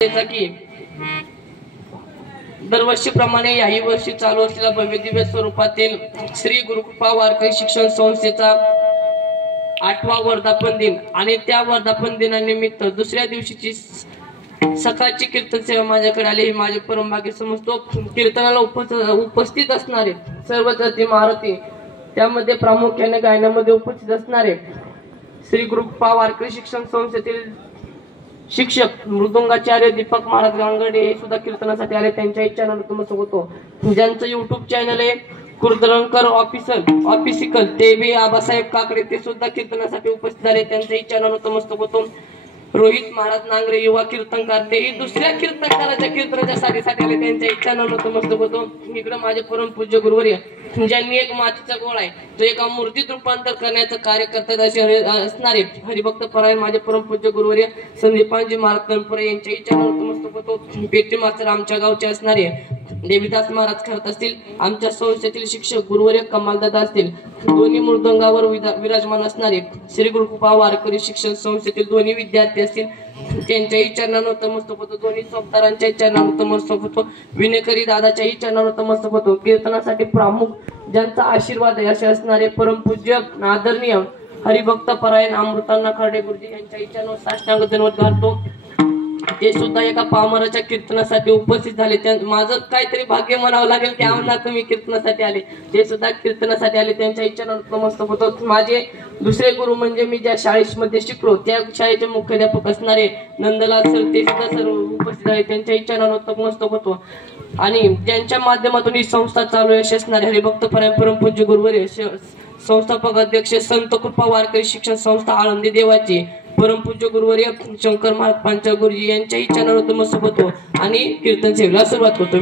की दरवर्षीप्रमाणे याही वर्षी चालू असलेल्या भव्य दिव्य स्वरूपातील श्री गुरुकृपा वारकरी शिक्षण संस्थेचा 8वा वर्धापन दिन आणि त्या वर्धापन दिनानिमित्त दुसऱ्या दिवशीची सकाळची कीर्तन सेवा माझ्याकडे आली. माझे परमभाग्य समजतो. कीर्तनाला उपस्थित असणारे सर्व जाती महारथी, त्यामध्ये प्रामुख्याने गायनामध्ये उपस्थित असणारे श्री गुरुकृपा वारकरी शिक्षण संस्थेतील शिक्षक मृदुंगाचार्य दीपक महाराज गांगडे हे सुद्धा कीर्तनासाठी आले. त्यांच्या इच्छेने नतमस्तक होतो. ज्यांचं YouTube चॅनल आहे कुर्दरंकर ऑफिशियल ते बी आबासाहेब काकडे, ते सुद्धा कीर्तनासाठी उपस्थित झाले. त्यांच्या इच्छेने नतमस्तक होतो. रोहित महाराज नांगरे युवा कीर्तनकार, तेही दुसऱ्या कीर्तनकाराच्या कीर्तनाच्या साथीसाठी आले. त्यांच्या इच्छेने नतमस्तक होतो. इकडे माझे परम पूज्य गुरुवर्य ज्यांनी एक मातीचा गोळा आहे तो एका मूर्तीत रूपांतर करण्याचं कार्य करतात असे असणारे हरिभक्त परायण माझे परम पूज्य गुरुवर्य संदीपानजी महाराज तनपुरे यांच्या इच्छेने नतमस्तक होतो. पेटी मास्तर आमच्या गावचे असणारे देवीदास महाराज करत असतील. आमच्या संस्थेतील शिक्षक गुरुवर्य कमालदादा असतील. दोन्ही मृदंगावर विराजमान असणारे श्री गुरुकृपा वारकरी शिक्षण संस्थेतील दोन्ही विद्यार्थी असतील. त्यांच्याही चरणांवर नतमस्तक होतो. दोन्ही सोबतारांच्या चरणांवर नतमस्तक होतो. विनेकरी दादाच्याही चरणांवर नतमस्तक होतो. कीर्तनासाठी प्रमुख ज्यांचा आशीर्वाद आहे असे असणारे परमपूज्य आदरणीय हरिभक्त परायण अमृतांना खर्डे गुरुजी यांच्या इच्छेने साष्टांग दंडवत घालतो. ते सुद्धा एका पामराच्या कीर्तनासाठी उपस्थित झाले. माझं काहीतरी भाग्य म्हणावं लागेल त्यामुळे तुम्ही कीर्तनासाठी आले. ते सुद्धा कीर्तनासाठी आले. त्यांच्या इच्छेने नतमस्तक होतो. माझे दुसरे गुरु म्हणजे मी ज्या शाळेमध्ये शिकलो त्या शाळेचे मुख्याध्यापक असणारे नंदलाल सर, ते सुद्धा सर्व उपस्थित झाले. त्यांच्या इच्छेने नतमस्तक होतो. आणि ज्यांच्या माध्यमातून ही संस्था चालू यश असणारे हरिभक्त परमपूज्य गुरुवर्य संस्थापक अध्यक्ष संत कृपा वारकरी शिक्षण संस्था आळंदी देवाची परमपूज्य गुरुवर्य शंकर महाराज पांचाळ गुरुजी यांच्या इच्छेने नतमस्तक होतो आणि कीर्तन सेवेला सुरुवात करतो.